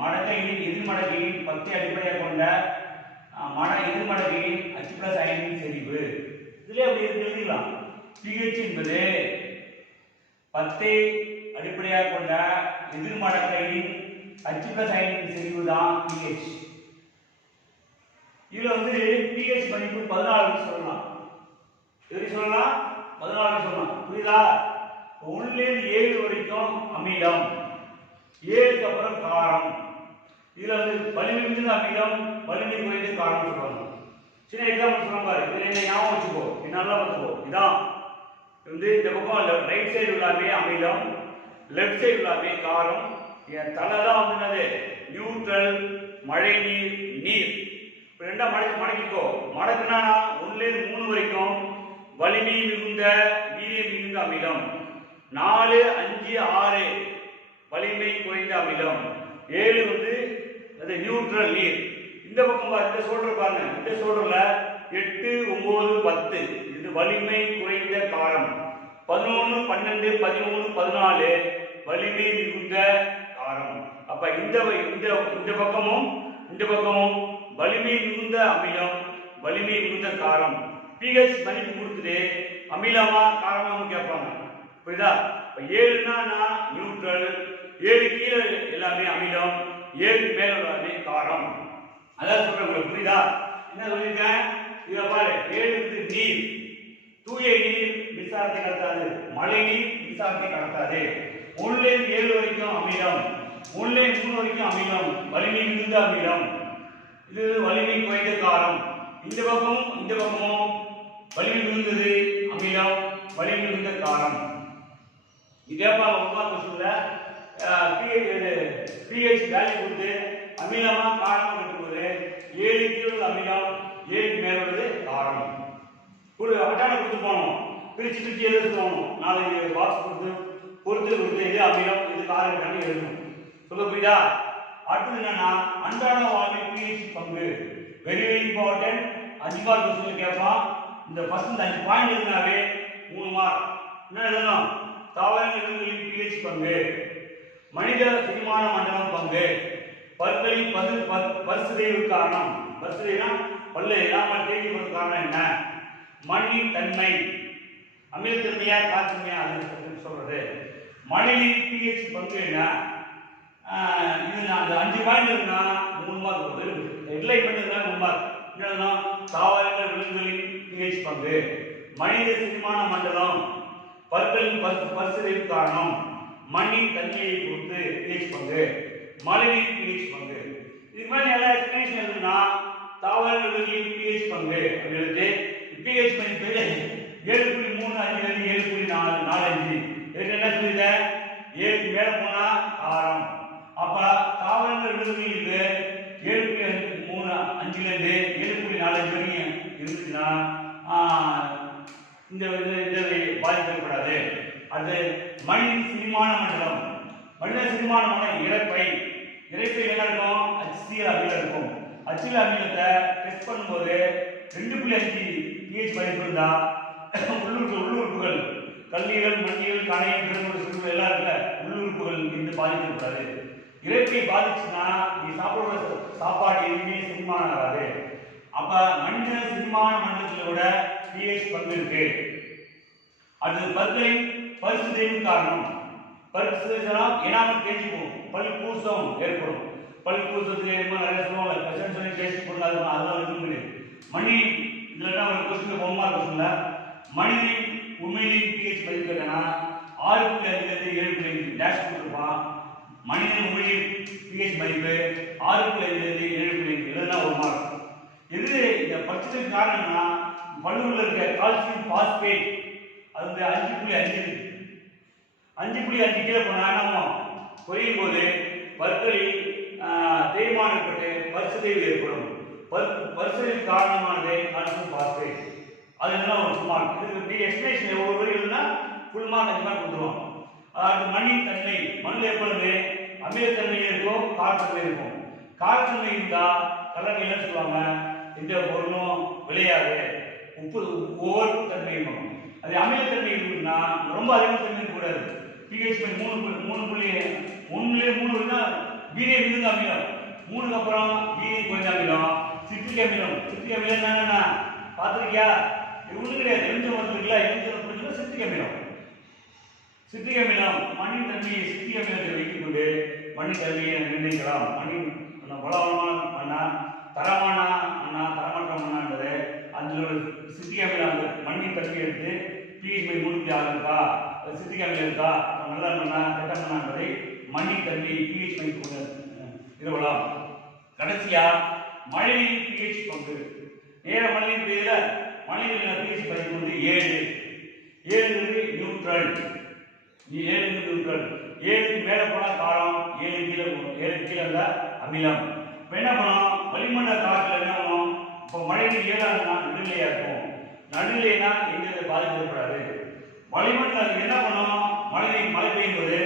மடக்கையின் எதிர்மடக்கையின் 10 அடிப்படையாக கொண்ட எதிர்மடக்கையின் H plus அயனின் செறிவு. இதுல அப்படி எழுதிக்கலாம். pH என்பது 10 அடிப்படையாக கொண்ட எதிர்மடக்கையின் H plus அயனின் செறிவு தான் pH. இதுல pH மதிப்பு 14 சொல்லலாம். எப்படி சொல்லலாம்? 14 சொல்லலாம். புரியுதா? 1 ல இருந்து 7 வரைக்கும் அமிலம், 7க்கு அப்புறம் காரம். இதுல வலிமை மிகுந்த அமிலம், வலிமை குறைந்த காரம் சொல்றாங்க. சின்ன எக்ஸாம்பிள் சொல்றேன் பாரு. இதுல என்ன ஞாபகம் வச்சுக்கோ, நல்லா வச்சுக்கோ. இதான் இந்த பக்கம் ரைட் சைடு உள்ளாமே அமிலம், லெஃப்ட் சைடு உள்ளாமே காரம். என் தலை தான் என்னது நியூட்ரல், மழை நீர், நீர். ரெண்டா மடக்கிக்கோ. மடக்குனா 1 ல இருந்து 3 வரைக்கும் வலிமை மிகுந்த, வீரியம் மிகுந்த அமிலம். 4, 5, 6 வலிமை குறைந்த அமிலம். 7 அது நியூட்ரல் நீர். இந்த பக்கம் பாருங்க, இந்த சோல்டர் பாருங்க. இந்த சோல்டர்ல 8, 9, 10 இது வலிமை குறைந்த காரம். 11, 12, 13, 14 வலிமை மிகுந்த காரம். அப்ப இந்த பக்கமும் வலிமை மிகுந்த அமிலம், வலிமை மிகுந்த காரம். pH மதிப்பு கொடுத்துட்டு அமிலமா காரமா கேட்பாங்க. புரியுதா? இப்ப 7னா நியூட்ரல், 7 கீழே எல்லாமே அமிலம், 7 மேல எல்லாமே காரம். அதான் சொல்றேன் உங்களுக்கு. புரியுதா? என்ன சொல்லிருக்கேன்? இத பாரு. 7 நீர், தூய நீர் மின்சாரத்தை கடத்தாது, மழை நீர் மின்சாரத்தை கடத்தாது. 1 ல இருந்து 7 வரைக்கும் அமிலம், 1 ல இருந்து 3 வரைக்கும் அமிலம், வலிமை மிகுந்த அமிலம். இது வலிமை குறைந்த காரம். இந்த பக்கமும் வலிமை மிகுந்தது அமிலம், வலிமை மிகுந்த காரம். இதேப்பா ஒவ்வொரு கொஸ்டின்ல pH வேல்யூ கொடுத்து அமிலமா காரமா இருக்கும்போது 7 கீழே அமிலம், 7 மேல உள்ளது காரம். ஒரு அட்டவணை கொடுத்து போனோம், பிரிச்சு எழுத போகணும். 4 பாக்ஸ் கொடுத்து இது அமிலம், இது காரம் எழுதணும். சொல்ல புரியுதா? அடுத்தது என்னன்னா அன்றாட வாழ்வில் pH பங்கு. Very very important. 5 mark question கேட்பான். இந்த ஃபர்ஸ்ட் 5 பாயிண்ட் எழுதினாவே 3 மார்க். என்ன எழுதணும்? தாவரங்களின் pH பங்கு, மனித செரிமான மண்டலம் பங்கு, பற்களின் பரிசுதைவு காரணம். பரிசுதைனா பல்லு இல்லாமல் தேங்கி போறது காரணம் என்ன? மண்ணின் தன்மை, அமிலத்தன்மையா காற்றுமையா, அது சொல்றது. மழைநீர் pH பங்கு என்ன? இது நான் 5 பாயிண்ட் இருந்தா 3 மார்க் வருது. ஹெட்லைன் பண்ணிருந்தா 3 மார்க். என்னன்னா தாவரங்கள் விலங்குகளின் pH பங்கு, மனித செரிமான மண்டலம், பற்களின் பரிசுதைவு காரணம், மண்ணின் தன்மையை பொறுத்து pH பங்கு, மழைநீர் pH பங்கு. இது மாதிரி எல்லா எக்ஸ்பிளனேஷன் இருக்குன்னா தாவரங்களின் pH பங்கு அப்படின்றது pH மதிப்பு 7.35 ல இருந்து 7.45. இதுக்கு என்ன சொல்லுது? 7க்கு மேல போனா காரம். அப்ப தாவரங்கள் விலங்குகளுக்கு 7.35 ல இருந்து 7.45 வரைக்கும் இருந்துச்சுன்னா இந்த பாதிக்கப்படாது. அது மனித செரிமான மண்டலம். மனித செரிமான மண்டலம் இரைப்பை என்ன இருக்கும்? HCl அமிலம் இருக்கும். HCl அமிலத்தை டெஸ்ட் பண்ணும்போது 2.5 pH மதிப்பு இருந்தா உள்ளுறுப்புகள் கல்லீரல், மண்ணீரல், கணையம், பெருங்குடல் எல்லாம் இருக்குல்ல, உள்ளுறுப்புகள் இருந்து பாதிக்கப்படாது. இரைப்பை பாதிச்சுன்னா நீ சாப்பிடுற சாப்பாடு எதுவுமே செரிமானம் ஆகாது. அப்ப மனித செரிமான மண்டலத்தில் விட pH பங்கு இருக்கு. அது பற்களின் பரிசுதைவு காரணம். பரிசுதைலாம் எனாமல் தேஞ்சி போகும், பல் கூசம் ஏற்படும். பல் கூசத்துக்கு நிறைய சொல்லுவாங்க, பெசன் சொல்லி டேஸ்ட் பண்ணாது, அதெல்லாம் இருக்குது. மணி இதுல ஒரு கொஸ்டின் 1 மார்க் கொஸ்டின்ல மனிதனின் உண்மையின் pH மதிப்பு என்னன்னா 6.5 ல இருந்து 7.5 டேஷ் கொடுத்துருப்பான். மனிதன் உண்மையின் pH மதிப்பு 6.5 ல இருந்து 7.5 இதுதான் 1 மார்க். இது இந்த பரிசுக்கு காரணம்னா பல்லுல இருக்க கால்சியம் பாஸ்பேட் அது 5.5 5.5 கீழே போனா என்ன குறையும் போது பற்களில் தேய்மானம் ஏற்பட்டு பரிசுதைவு ஏற்படும். பரிசுதைவு காரணமானது கால்சியம் பாஸ்பேட். அது என்ன ஒரு ஃபுல் மார்க். இதுக்கு எக்ஸ்பிளேஷன் ஒவ்வொரு வரி எழுதுனா ஃபுல் மார்க் அந்த மாதிரி கொடுத்துருவாங்க. அது மண்ணின் தன்மை, மண்ணில் எப்பொழுது அமிலத்தன்மை இருக்கும், காரத்தன்மை இருக்கும். காரத்தன்மை இருந்தா கலர் என்ன சொல்லுவாங்க, எந்த பொருளும் விளையாது, உப்பு ஒவ்வொரு தன்மை இருக்கும். அது அமிலத்தன்மை இருக்குன்னா ரொம்ப அதிகமாக தன்மை கூடாது. பிஹெச் 3.3 தான் வீரிய மிகுந்த அமிலம், 3க்கு அப்புறம் வீரிய குறைந்த அமிலம், சிட்ரிக் அமிலம். சிட்ரிக் அமிலம் என்னன்னா பார்த்துருக்கியா, இது ஒன்றும் கிடையாது, எலுமிச்சை மரத்துக்குல எலுமிச்சை புரிஞ்சுன்னா சிட்ரிக் அமிலம். சிட்ரிக் அமிலம் மண்ணின் தன்மையை சிட்ரிக் அமிலத்தை வைத்துக் கொண்டு மண்ணின் தன்மையை நிர்ணயிக்கலாம். மண்ணின் வளமான மண்ணா, தரமான மண்ணா, தரமற்ற மண்ணான்றது அதில் ஒரு சிட்ரிக் அமிலம் அந்த மண்ணின் தன்மையை எடுத்து பிஹெச் 3.6 இருக்கா, சிட்ரிக் அமிலம் இருக்கா, நல்ல மண்ணா கெட்ட மண்ணா என்பதை மண்ணின் தன்மையை பிஹெச் நிறுவலாம். கடைசியா மழையின் பிஹெச் பங்கு. நேர மழையின் பெயர மழையின் பிஹெச் பதிவு வந்து 7. 7 நியூட்ரல். 7 நியூட்ரல். 7க்கு மேல போனா காரம், 7 கீழே போகும். 7 கீழே இருந்தா அமிலம். இப்போ என்ன பண்ணோம், வளிமண்டல காற்றுல என்ன பண்ணும், இப்போ மழைக்கு 7 நடுநிலையா இருக்கும். நடுநிலைனா எந்த பாதிப்பு ஏற்படாது. வளிமண்டலம் என்ன பண்ணும், மழை பெய்யும் போது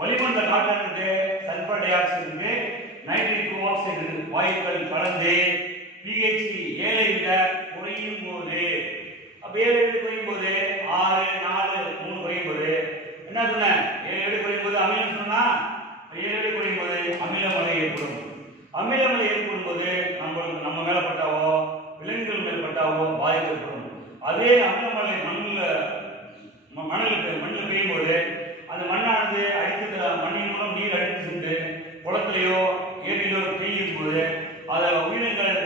வளிமண்டல காற்றானது sulphur dioxide, nitric oxide வாயுக்கள் கலந்து பிஹெச் 7ஐ விட குறையும் போது, அப்ப 7 குறையும் போது 6, 4, 3 குறையும் போது என்ன சொன்ன, 7 குறையும் போது அமிலம் சொன்னா, 7 குறையும் போது அமிலமலை ஏற்படும். அமிலமலை ஏற்படும் போது நம்ம மேல பட்டாவோ விலங்குகள் மேல் பட்டாவோ பாதிப்பு ஏற்படும். அதே அமிலமலை மண்ணில் பெய்யும் போது அந்த மண்ணானது அடித்து மண்ணின் மூலம் நீர் அடித்து சென்று குளத்திலேயோ ஏரியிலோ பெய்யும் போது அதை உயிரினங்கள்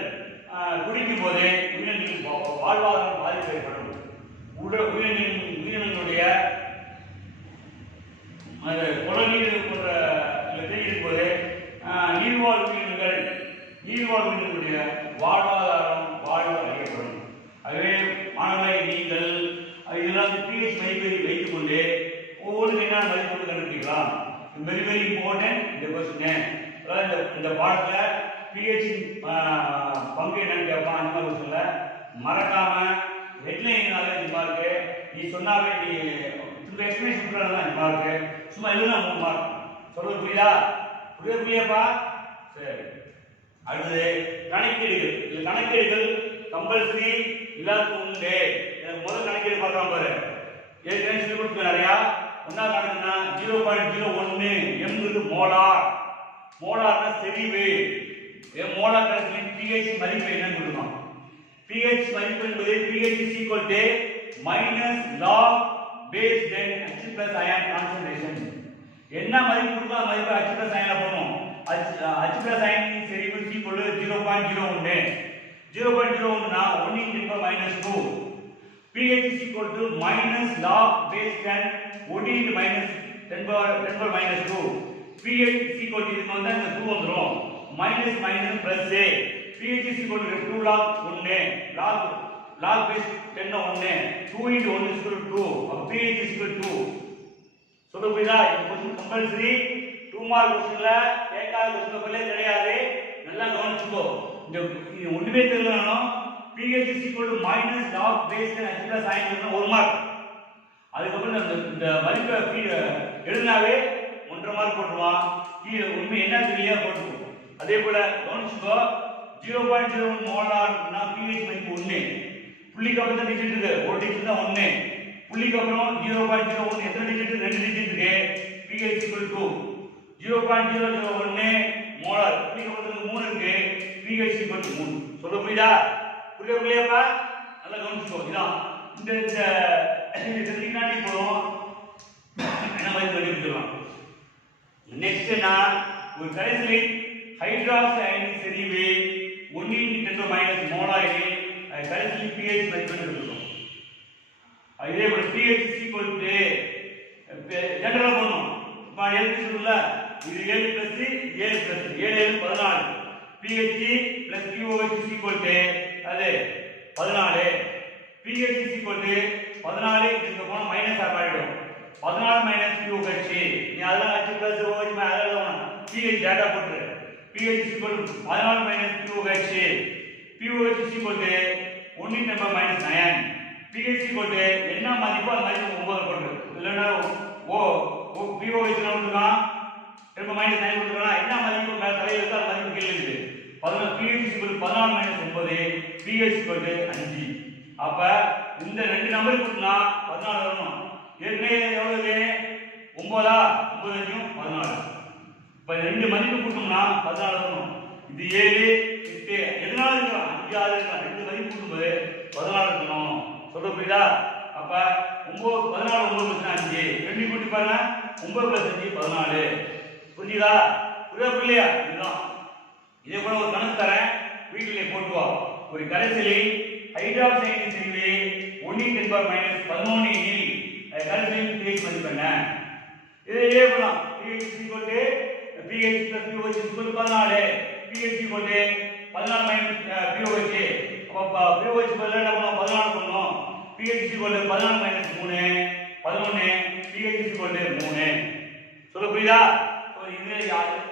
குடிக்கும் போது உயிரினங்களின் வாழ்வாதாரம் பாதிப்பு ஏற்படும். உயிரினங்களுடைய குளநீர் போன்ற தேங்கும் போது நீர்வாழ் உயிரினங்களுடைய வாழ்வாதாரம் அடையப்படும். ஆகவே மாணவர்களை நீங்கள் இதெல்லாம் பிஹெச் மதிப்பை வைத்துக் கொண்டு ஒவ்வொரு என்ன மதிப்பு கண்டுபிடிக்கலாம். வெரி வெரி இம்பார்ட்டன்ட் இந்த கொஸ்டின். இந்த பாடத்துல பிஹெச் பங்கு என்னன்னு கேட்பான். அந்த மாதிரி கொஸ்டின்ல மறக்காம ஹெட்லைன் இருக்கு, நீ சொன்னாவே நீ எக்ஸ்பிளேஷன் பண்ணுறதுலாம் இருக்கு, சும்மா எழுதுனா 3 மார்க். சொல்றது புரியாப்பா? சரி. அடுத்தது கணக்கீடுகள். இந்த கணக்கீடுகள் கம்பல்சரி எல்லாருக்கும் உண்டு. எனக்கு முதல் கணக்கீடு பார்க்கலாம் பாரு. ஏற்கனவே சொல்லி கொடுத்து நிறையா. ஒன்னா கணக்குன்னா 0.01 எம்ங்கிறது மோலார். மோலார்னா செறிவு. மோலார் கணக்கின் பிஹெச் மதிப்பு என்னன்னு கொடுக்கணும். பிஹெச் மதிப்பு என்பது pH is equal to minus log base ten H plus ion concentration. என்ன மதிப்பு கொடுத்தா மதிப்பு H plus ion போடணும். H plus ion செறிவு is equal to 0.01. 0.01 னா 1 × 10⁻². pH is equal to minus log base 10 1 × -10⁻². pH is equal to இதுக்கு வந்து இந்த 2 வந்துரும். Minus minus plus pH is equal to 2 log 1 log base 10 1 2 × 1 is equal to 2. அப்ப pH is equal to 2. சொல்ல புரியுதா? இந்த question compulsory 2 mark क्वेश्चनல கேட்காத question பல்லே கிடையாது. நல்லா கவனிச்சுக்கோ. இந்த ஒண்ணுமே தெரியலனா pH is equal to minus log base 10 H plus ion னா 1 மார்க். அதுக்கு அப்புறம் இந்த மதிப்பை ஃபீட் எழுதினாவே 1.5 மார்க் போடுவான். கீழ உண்மை என்ன தெரியலையா போட்டுக்கோ. அதே போல கவனிச்சுக்கோ. 0.01 மோலார்னா pH மதிப்பு 1. புள்ளிக்கு அப்புறம் தான் டிஜிட் இருக்கு. ஒரு டிஜிட் தான் 1. புள்ளிக்கு அப்புறம் 0.01 எத்தனை டிஜிட்? 2 டிஜிட் இருக்கு. pH equal to 0.001 molar. புள்ளிக்கு அப்புறம் 3 இருக்கு. pH equal to 3. சொல்ல புரியுதா? புரியலையாப்பா? நல்லா கவனிச்சுக்கோ. இதான் இந்த தெரிஞ்சினாலே போதும். என்ன மாதிரி கண்டுபிடிக்கலாம். நெக்ஸ்ட் நான் ஒரு கடைசியில் ஹைட்ராக்சி அயனின் செறிவு 1 × 10⁻³ மோலாரில் கடைசியில் pH மதிப்பு கண்டுபிடிக்கலாம். இதே போல pH is equal to ஜெனரலா பண்ணனும். இப்ப எழுதி சொல்லுல இது 7 + 7 + 7 14. pH plus pOH is equal to அது 14. pH is equal to 14 இங்க போனா மைனஸ் ஆகிடும். 14 - pOH. நீ அதெல்லாம் H plus OH அதெல்லாம் pH டேட்டா போட்டுரு. pH is equal to 14 - pOH. pOH is equal to 1 × 10⁻⁹. pH போட்டு என்ன மதிப்போ அந்த மதிப்பு 9 போட்டு இல்லைன்னா ஓ ஓ pOH கொடுத்துருக்கான் திரும்ப மைனஸ் 9 கொடுத்துருக்கான் என்ன மதிப்பு மேல தலையில் இருக்கோ அந்த மதிப்பு கீழே இருக்குது 14 pH 14 9 pH 5 அப்ப இந்த ரெண்டு நம்பர் கூட்டினா 14 வரணும் ஏற்கனவே எவ்வளவு 9 9 14 இப்ப ரெண்டு மதிப்பு கூட்டணும்னா 14 வரணும் இது 7 8 எதனால இருக்கலாம் 5 6 இருக்கலாம் ரெண்டு மதிப்பு கூட்டும்போது 14 இருக்கணும் சொல்ல புரியுதா அப்ப 9 14 9 5 ரெண்டு கூட்டி பாருங்க 9 5 14 புரியுதா புரியலையா இதுதான் இதே போல ஒரு கணக்கு தரேன் வீட்டிலே போட்டு வா ஒரு கரைசலை ஹைட்ராக்சைடு செறிவு 1 × 10 - 11 எனில் கரைசலின் pH மதிப்பு என்ன இதே போல pH pH + pOH 14 pH 14 - pOH அப்ப pOH பதிலா என்ன பண்ணோம் 14 பண்ணோம் pH 14 - 3 11 pH 3 சொல்ல புரியுதா இது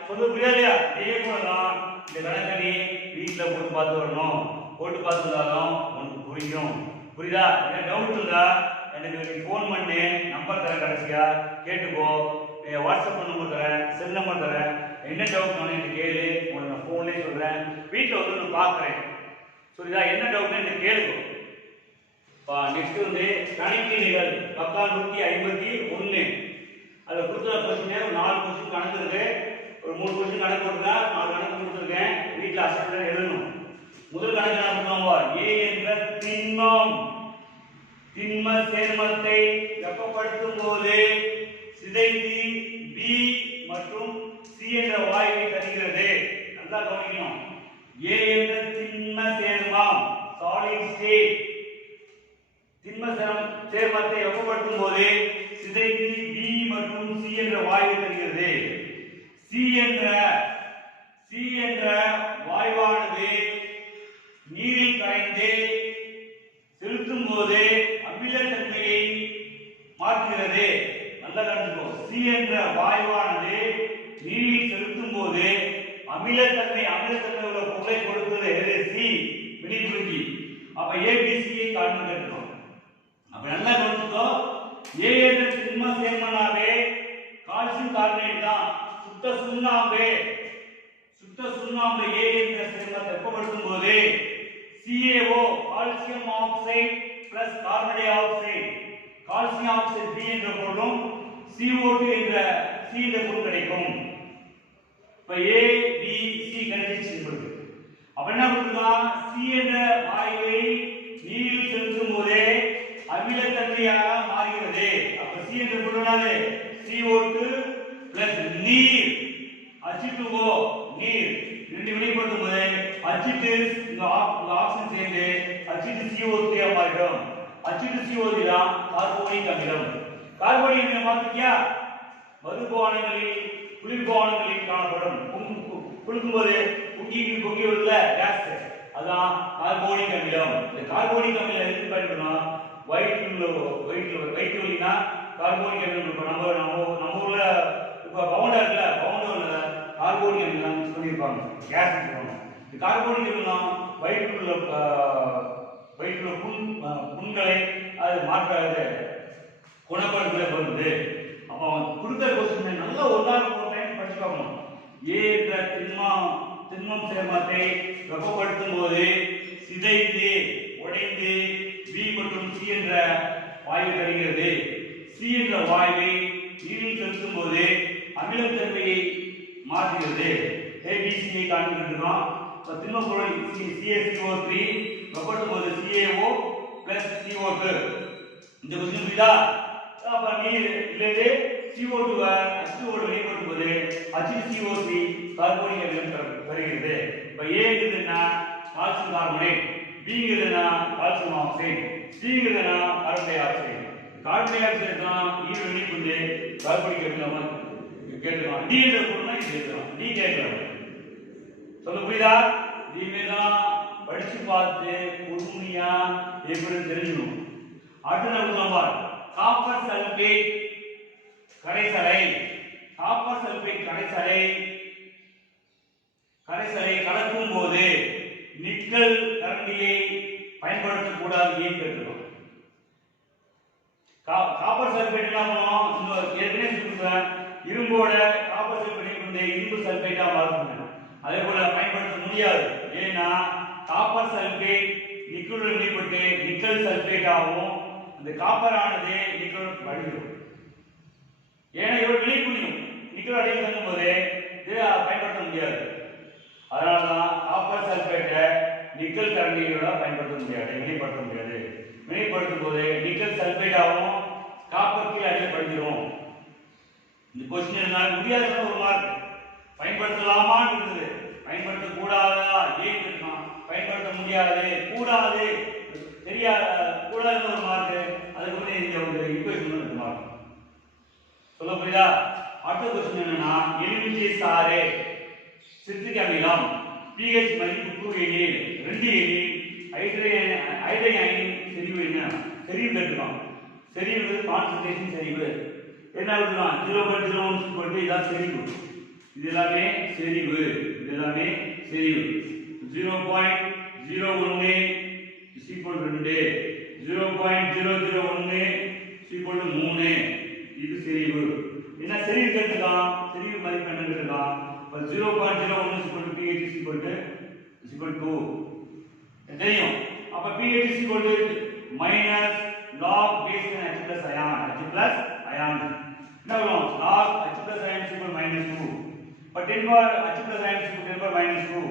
சொல்ல புரியாதா இதே போல தான் இந்த கணக்கை நீ வீட்ல போட்டு பார்த்து வரணும் போட்டு பார்த்துதாலும் உனக்கு புரியும் புரியுதா என்ன டவுட் இருந்தா எனக்கு நீ ஃபோன் பண்ணி நம்பர் தரேன் கடைசியா கேட்டுக்கோ வாட்ஸ்அப் நம்பர் தரேன் செல் நம்பர் தரேன் என்ன டவுட் எனக்கு கேளு உனக்கு நான் ஃபோன்லேயே சொல்றேன் வீட்டில் வந்து நான் பார்க்குறேன் புரியுதா என்ன டவுட்னு எனக்கு கேளுக்கோ நெக்ஸ்ட் வந்து கணக்கீடுகள் பக்கம் 151 அதில் கொடுத்துற கொஸ்டின் 4 கொஸ்டின் கணக்கு இருக்கு ஒரு 3 கொஸ்டின் கணக்கு கொடுத்தா 4 கணக்கு கொடுத்துருக்கேன் வீட்டில் அசைன்மெண்ட் எழுதணும் முதல் கணக்கு என்ன பண்ணுவோம் A என்ற திண்ம சேர்மத்தை வெப்பப்படுத்தும் போது சிதைந்து B மற்றும் C என்ற வாயுவை தருகிறது நல்லா கவனிக்கணும் A என்ற திண்ம சேர்மம் சாலிட் ஸ்டேட் திண்ம சேர்மத்தை வெப்பப்படுத்தும் போது சிதைந்து B மற்றும் C என்ற வாயுவை தருகிறது C என்ற வாயுவானது நீரில் கரைந்து செலுத்தும் போது அமிலத்தன்மையை மாற்றுகிறது நல்லா கவனிச்சுக்கோ C என்ற வாயுவானது நீரில் செலுத்தும் போது அமிலத்தன்மை உள்ள பொருளை கொடுக்கிறது எது C வினைபுரிஞ்சி அப்ப ABC ஐ காண்பு கேட்கிறோம் அப்ப நல்லா கவனிச்சுக்கோ A என்ற திண்ம சேர்மனாவே கால்சியம் கார்பனேட் தான் சுத்த சுண்ணாம்பு A என்ற சேர்மத்தை வெப்பப்படுத்தும் போது CaO calcium oxide plus carbon di oxide calcium oxide B என்ற பொருளும் CO2 என்ற C என்ற பொருள் கிடைக்கும் இப்ப A B C கிடைச்சிச்சு அப்ப என்ன பண்ணுறோம் C என்ற வாயுவை நீரில் செலுத்தும் போது அமிலத்தன்மையாக மாறுகிறது அப்ப C என்ற பொருளானது CO2 பிளஸ் நீர் H2O நீர் ரெண்டு வினைப்படுத்தும் போது H2 இந்த ஆக்சிஜன் சேர்ந்து H2CO3 ஆக மாறிடும் H2CO3 தான் கார்போனிக் அமிலம் கார்போனிக் அமிலம் பார்த்தியா மதுபானங்களில் குளிர்பானங்களில் காணப்படும் குளிக்கும்போது பொங்கி உள்ள கேஸ் அதான் கார்போனிக் அமிலம் இந்த கார்போனிக் அமிலம் எதுக்கு பயன்படும் வயிற்று வலினா கார்போனிக் அமிலம் நம்ம ஊர்ல இப்ப பவுண்டர் இருக்குல்ல பவுண்டர்ல கார்போனிக் அமிலம் சொல்லியிருப்பாங்க கேஸ் சொல்லுவாங்க இந்த கார்போனிக் அமிலம் வயிற்றுள்ள புண்களை அது மாற்றாது குணப்படுத்த வருது அப்போ கொடுத்த கொஸ்டின் நல்லா ஒன்றாக போட்டேன் படிச்சு பார்க்கணும் A என்ற திண்மம் சேர்மத்தை வெப்பப்படுத்தும் போது சிதைந்து உடைந்து B மற்றும் C என்ற வாயு தருகிறது C என்ற வாயுவை நீரில் செலுத்தும் போது அமிலத்தன்மையை மாற்றுகிறது ABC ஐ காண்பிக்கிறோம் திண்ம பொருள் CaCO3 வெப்பப்படுத்தும் போது CaO plus CO2 இந்த கொஸ்டின் புரியுதா அப்ப நீர் இல்லது CO2 H2O வெளிப்படுத்தும் போது H2CO3 கார்போனிக் அமிலம் வருகிறது இப்ப A ங்கிறதுனா கால்சியம் கார்பனேட் B ங்கிறதுனா கால்சியம் ஆக்சைடு C ங்கிறதுனா carbon dioxide carbon dioxide தான் நீர் வெளிப்படுது கார்போனிக் அமிலம் கேட்கலாம் D என்ற பொருள்னா இது கேட்கலாம் D கேட்கலாம் சொல்ல புரியுதா இனிமேதான் படிச்சு பார்த்து பொறுமையா எப்படி தெரிஞ்சுக்கணும் அடுத்த நம்பர் காப்பர் சல்பேட் கரைசலை கலக்கும் போது நிக்கல் கரண்டியை பயன்படுத்தக்கூடாது ஏன் கேட்கிறோம் காப்பர் சல்பேட் என்ன பண்ணுவோம்? இன்னும் ஏற்கனவே சொல்லிருக்கேன், இரும்போட காப்பர் சல்பேட் கொண்டு இரும்பு சல்பேட்டா மாறும். அதே போல பயன்படுத்த முடியாது. ஏன்னா காப்பர் சல்பேட் நிக்கலுடன் வினைப்பட்டு நிக்கல் சல்பேட் ஆகும். அந்த காப்பர் ஆனது நிக்கலுடன் வடியும். ஏன்னா இவ்வளவு வினைப்புரியும் நிக்கல் அடையில் தங்கும் போது இதை பயன்படுத்த முடியாது. அதனாலதான் காப்பர் சல்பேட்டை நிக்கல் கரண்டியோட பயன்படுத்த முடியாது, வினைப்படுத்த முடியாது. வினைப்படுத்தும் போது நிக்கல் சல்பேட் ஆகும், காப்பர் கீழே அடியில் படிஞ்சிடும். இந்த கொஸ்டின் இருந்தாலும் முடியாதுன்னு ஒரு மார்க். பயன்படுத்தலாமான்னு இருக்குது, பயன்படுத்த கூடாதா ஏன் இருக்கான், பயன்படுத்த முடியாது கூடாது தெரியாத கூடாதுன்னு ஒரு மார்க். அதுக்கு வந்து இந்த ஒரு ஈக்குவேஷன் இருக்கு மார்க். சொல்ல புரியுதா? அடுத்த கொஸ்டின் என்னன்னா, எலுமிச்சை சாறு சிட்ரிக் அமிலம் pH மதிப்பு 2 எனில் 2 எனில் ஹைட்ரஜன் அயனின் செறிவு என்ன? செறிவு கேட்கலாம். செறிவு கான்சன்ட்ரேஷன் செறிவு என்ன எழுதலாம்? 0.01 போட்டு இதான் செறிவு. இது எல்லாமே செறிவு, இது எல்லாமே செறிவு. 0.01 is equal to 2, 0.001 is equal to 3. இது செறிவு. என்ன செறிவு கேட்கலாம்? செறிவு மதிப்பு என்ன கேட்கலாம்? 0.01 is equal to pH is equal to 2 தெரியும். அப்ப pH is equal to minus log base H plus ion, H plus ion என்ன வரும்? log H plus ion is equal to minus 2. but 10 power H plus ion is equal to 10 power minus 2.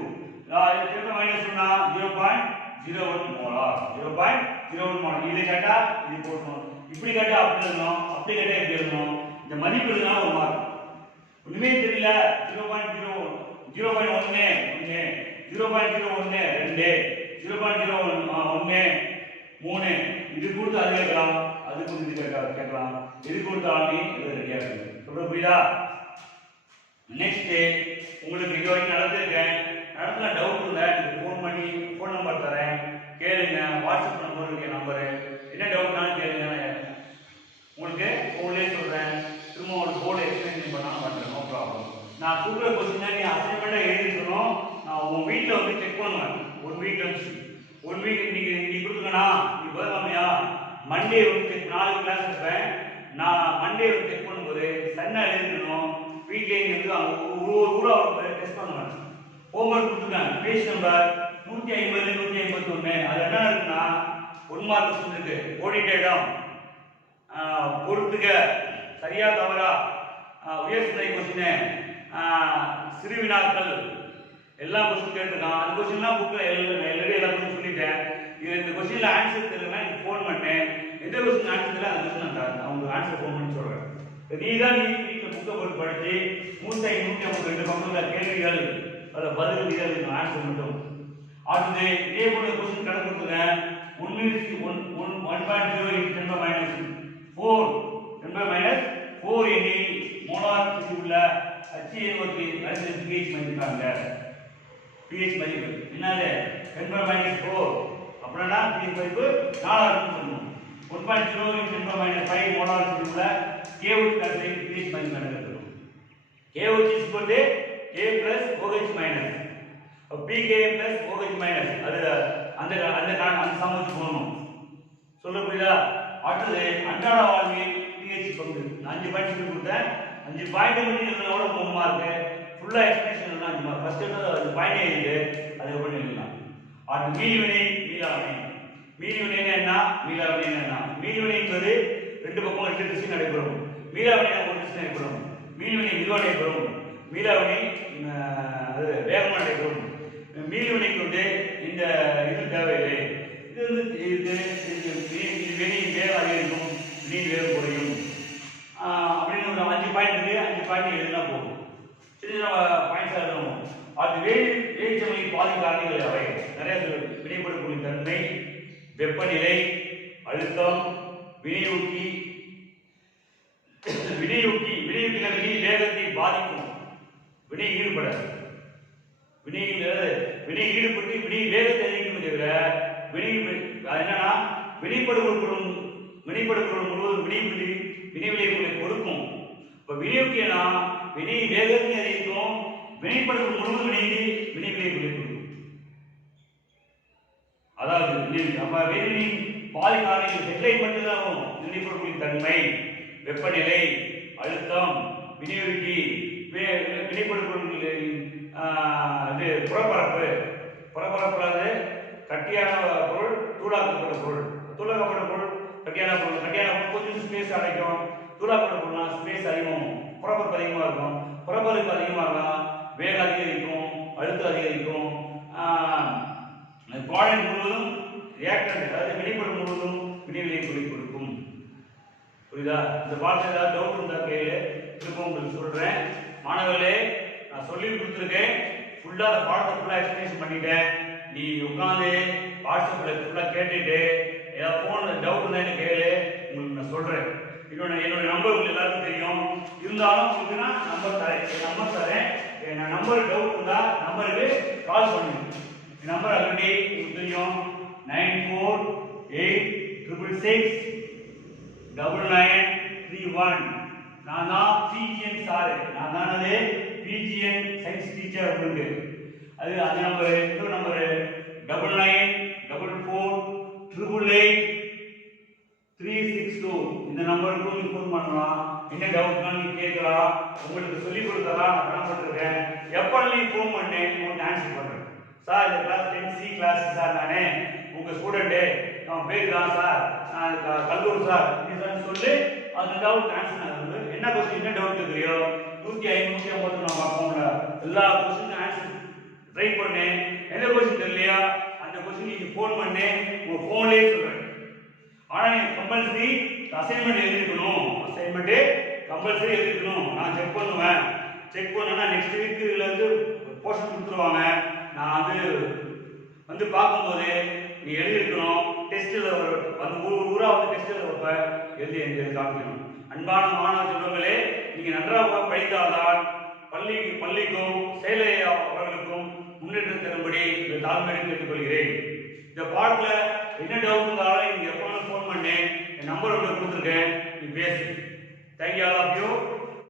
10 power minus 2 னா 0.01 molar, 0.01 molar. இதை கேட்டா இது போடணும், இப்படி கேட்டா அப்படி எழுதணும், அப்படி கேட்டா இப்படி எழுதணும். இந்த மதிப்பு எழுதுனா ஒரு மார்க். ஒண்ணுமே தெரியல 0.01 0.01 0.01 3 இது கொடுத்து அது கேட்கலாம், அது கொடுத்து இது கேட்கலாம், இது கொடுத்தாலும் இது ரெடியா இருக்கு. சொல்ல புரியுதா? நெக்ஸ்ட் உங்களுக்கு இது வரைக்கும் நடந்திருக்கேன், நடத்துல டவுட் இல்லை எனக்கு ஃபோன் பண்ணி ஃபோன் நம்பர் தரேன், கேளுங்க. வாட்ஸ்அப் நம்பர் இருக்கு நம்பரு, என்ன டவுட்னாலும் கேளுங்க, உங்களுக்கு ஃபோன்லேயே சொல்கிறேன். திரும்ப ஒரு போர்டு எக்ஸ்பிளைன் பண்ணால் பண்ணுறேன், நோ ப்ராப்ளம். நான் கொடுக்குற கொஸ்டின் நீ அசைன்மெண்ட்டாக எழுதிக்கணும். நான் உங்கள் வீட்டில் வந்து செக் பண்ணுவேன். 1 வீக் கழிச்சு 1 வீக் இன்னைக்கு கொடுத்துக்கணா நீ போகாமையா மண்டே வந்து 4 கிளாஸ் இருப்பேன். நான் மண்டே வந்து செக் பண்ணும்போது சன்னா எழுதிக்கணும். வீட்டிலே இருந்து அவங்க ஊராக வரும்போது டெஸ்ட் பண்ணுவேன். ஹோம்ஒர்க் கொடுத்துருக்காங்க, பேஜ் நம்பர் 150 151. அது என்ன இருக்குன்னா 1 மார்க் கொஸ்டின் இருக்கு. ஓடிட்ட இடம் பொறுத்துக சரியா தவறா, உயர்நிலை கொஸ்டின், சிறு வினாக்கள் எல்லா கொஸ்டின் கேட்டிருக்கான். அந்த கொஸ்டின்லாம் புக்கில் எல்லா கொஸ்டின் சொல்லிட்டேன். இது இந்த கொஸ்டின்ல ஆன்சர் தெரியலன்னா எனக்கு ஃபோன் பண்ணேன். எந்த கொஸ்டின் ஆன்சர் தெரியல அந்த கொஸ்டின் நான் அவங்க ஆன்சர் ஃபோன் பண்ணி சொல்கிறேன். நீ தான் நீ வீட்டில் புக்கை போட்டு படித்து 152 பக்கத்தில் கேள்விகள் அதில் பதில் ஆன்சர் மட்டும். அடுத்தது இதே போல கொஸ்டின் கணக்கு கொடுத்துங்க. 1.0 × 10 - 4 எனில் மோலார் உள்ள HNO3 pH மதிப்பாங்க. pH மதிப்பு என்னது? 10⁻⁴. அப்படின்னா pH மதிப்பு 4 இருக்கும் சொல்லணும். 1.0 × 10⁻⁵ மோலார் உள்ள KOH pH மதிப்பு கணக்கிடணும். KOH is equal to K plus OH-. pKa plus OH-. அது அந்த சமன்பாடு போடணும். சொல்ல புரியுதா? அடுத்தது அன்றாட வாழ்வில் pH பங்கு 5 பாயிண்ட் சொல்லி கொடுத்தேன். 5 பாயிண்ட் மட்டும் எழுதுறதோட 3 மார்க், ஃபுல்லா எக்ஸ்பிளேஷன் எழுதுனா 5 மார்க். ஃபர்ஸ்ட் அந்த பாயிண்ட் எழுதி அதை பண்ணி எழுதலாம். அடுத்து மீள்வினை மீளாவினை. மீள்வினை என்ன, மீளாவினை என்ன? மீள்வினை என்பது 2 பக்கம் 2 திசை நடைபெறும். மீளாவினை ஒரு திசை நடைபெறும். மீள்வினை மெதுவாக நடைபெறும், மீளாவினை அது வேகமாக நடைபெறும். மீள்வினைக்கு வந்து இந்த இது தேவையில்லை. இது வந்து வெளி வேகம் அதிகரிக்கும், நீர் வேகம் குறையும் அப்படின்னு ஒரு 5 பாயிண்ட் இருக்கு. 5 பாயிண்ட் எழுதினா போதும். சரி, நம்ம பாயிண்ட்ஸ் எழுதணும். அது வேதிச்சமனை பாதி காரணிகள் அவை நிறைய வினைப்படக்கூடிய தன்மை, வெப்பநிலை, அழுத்தம், வினையூக்கி. வினையூக்கிகள் வினை வேகத்தை பாதிக்கும். வினை ஈடுபட வினை ஈடுபட்டு வினை வேகத்தை அதிகரிக்கும் தவிர என்னன்னா வினைப்படுபொருள் முழுவதும் வினைவிளைவுகளை கொடுக்கும். இப்ப வினையூக்கினா வினை வேகத்தை அதிகரிக்கும், வினைப்படுபொருள் முழுவதும் வினைவிளைவுகளை கொடுக்கும். அதாவது அப்ப வேதியின் பாதி காரணிகள் ஹெட்லைன் மட்டும்தான் வரும். வினைப்பொருட்களின் தன்மை, வெப்பநிலை, அழுத்தம், வினையூக்கி, வினைப்பொருட்களின் இது புறப்பரப்பு, புறப்பரப்பு கட்டியான பொருள், தூளாக்கப்பட்ட பொருள். தூளாக்கப்பட்ட பொருள் கட்டியான பொருள், கட்டியான பொருள் கொஞ்சம் ஸ்பேஸ் அடைக்கும், தூளாக்கப்பட்ட பொருள்னா ஸ்பேஸ் அதிகமாகும், புறப்பரப்பு அதிகமாக இருக்கும். புறப்பரப்பு அதிகமாக வேகம் அதிகரிக்கும், அழுத்தம் அதிகரிக்கும். ப்ராடக்ட் முழுவதும் ரியாக்டன்ட், அதாவது வினைப்பொருள் முழுவதும் வினைவிளைபொருளை கொடுக்கும். புரியுதா? இந்த பாடத்தில் ஏதாவது டவுட் இருந்தா கேளு, திரும்ப உங்களுக்கு சொல்றேன். மாணவர்களே, நான் சொல்லி கொடுத்துருக்கேன், ஃபுல்லா அந்த பாடத்தை ஃபுல்லா எக்ஸ்பிளேஷன் பண்ணிட்டேன். நீ உட்காந்து வாட்ஸ்அப்ல ஃபுல்லா கேட்டுட்டு ஏதாவது ஃபோன்ல டவுட் இருந்தா எனக்கு கேளு, உங்களுக்கு நான் சொல்றேன். என்னோட நம்பர் உங்களுக்கு எல்லாருக்கும் தெரியும், இருந்தாலும் உங்களுக்கு நான் நம்பர் தரேன். நான் நம்பர் டவுட் இருந்தா நம்பருக்கு கால் பண்ணுங்க. நம்பர் ஆல்ரெடி உங்களுக்கு தெரியும், 9486669931. நான் தான் பிஜிஎன் சார், நான் தானே பிஜிஎன் சயின்ஸ் டீச்சர் உங்களுக்கு. அது அந்த நம்பர், இன்னொரு நம்பர் 9944888862. இந்த நம்பருக்கு நீங்க ஃபோன் பண்ணலாம், என்ன டவுட்னா நீங்க கேட்கலாம், உங்களுக்கு சொல்லி கொடுக்கலாம். நான் பண்ணப்பட்டிருக்கேன். எப்போ நீ ஃபோன் பண்ணி உங்களுக்கு ஆன்சர் பண்றேன். சார் இந்த கிளாஸ் 10C கிளாஸ் சார், நானே உங்க ஸ்டூடெண்ட், நான் பேர் தான் சார், நான் கல்லூர் சார் சொல்லி அந்த டவுட் ஆன்சர் என்ன கொஸ்டின், என்ன டவுட் தெரியுதோ 150 நம்ம அக்கௌண்ட்ல எல்லா கொஸ்டின் ஆன்சர் ட்ரை பண்ணு. எந்த கொஸ்டின் தெரியலையா அந்த கொஸ்டின் நீங்க ஃபோன் பண்ணி உங்க ஃபோன்லயே சொல்றேன். ஆனா நீங்க கம்பல்சரி அசைன்மெண்ட் எழுதிக்கணும், அசைன்மெண்ட் கம்பல்சரி எழுதிக்கணும். நான் செக் பண்ணுவேன், செக் பண்ணா நெக்ஸ்ட் வீக்ல இருந்து போர்ஷன் கொடுத்துருவாங்க. நான் வந்து பார்க்கும்போது நீ எழுதிருக்கணும். டெஸ்ட்ல வந்து ஊரா வந்து டெஸ்ட்ல வைப்ப, எழுதி காமிக்கணும். அன்பான மாணவ செல்வங்களே, நீங்க நன்றாக படித்தால்தான் பள்ளிக்கும் செயலை அவர்களுக்கும் முன்னேற்றம் தரும்படி தாழ்மையை கேட்டுக்கொள்கிறேன். இந்த பாடத்துல என்ன டவுட் இருந்தாலும் நீங்க எப்போ ஃபோன் பண்ணி என் நம்பர் உங்களுக்கு கொடுத்துருக்கேன், நீ பேசு. Thank you all of you.